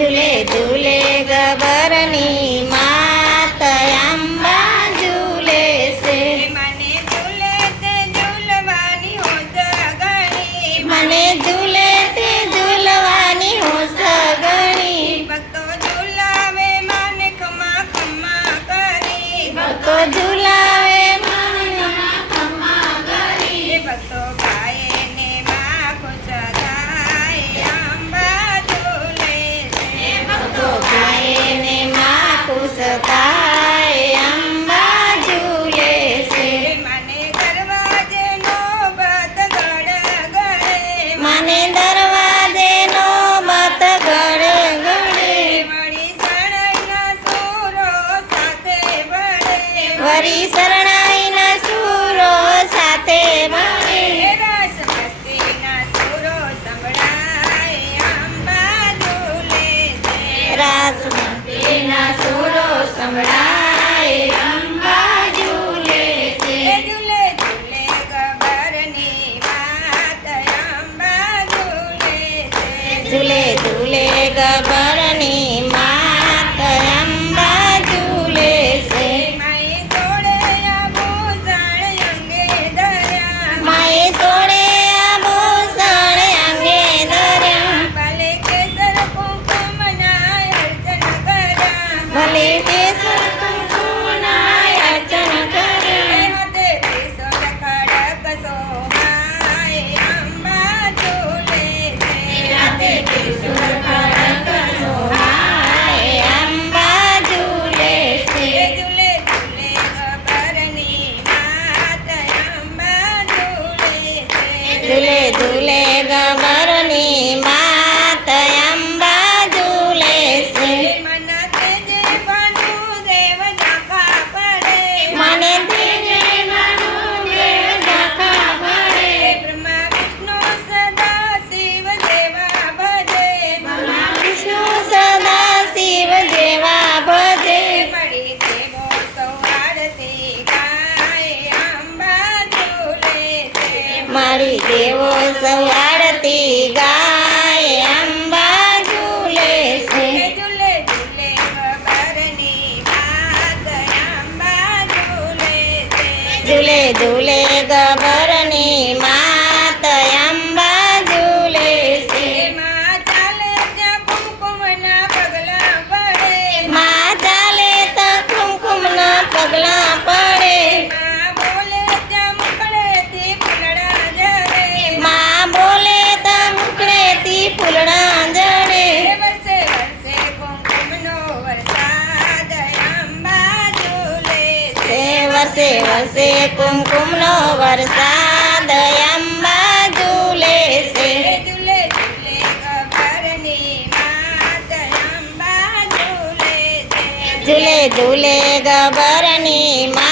झुले झुले गबरनी मात अंबा से મને ઝુલે ઝુલવાની હોત ગણી મને ઝૂલે ઝૂલે ગબરની માત અંબા ઝૂલે છે. માએ સોળે આબોઝાળ અંગે દર્યા. માએ સોળે આબોઝાળ અંગે દર્યા. ભલે કેસર કર્યા. ભલે पाड़ी देवो सवारती आरती गाय अम्बा झूले से। झूले झूले बरनी भाग अम्बा झूले से। झूले झूले गबर વરસે વરસે કુમકુમનો વરસાદ અંબા ઝૂલે છે. ઝૂલે ઝૂલે ગબરની મા અંબા ઝૂલે ઝૂલે ઝૂલે ગભરની માત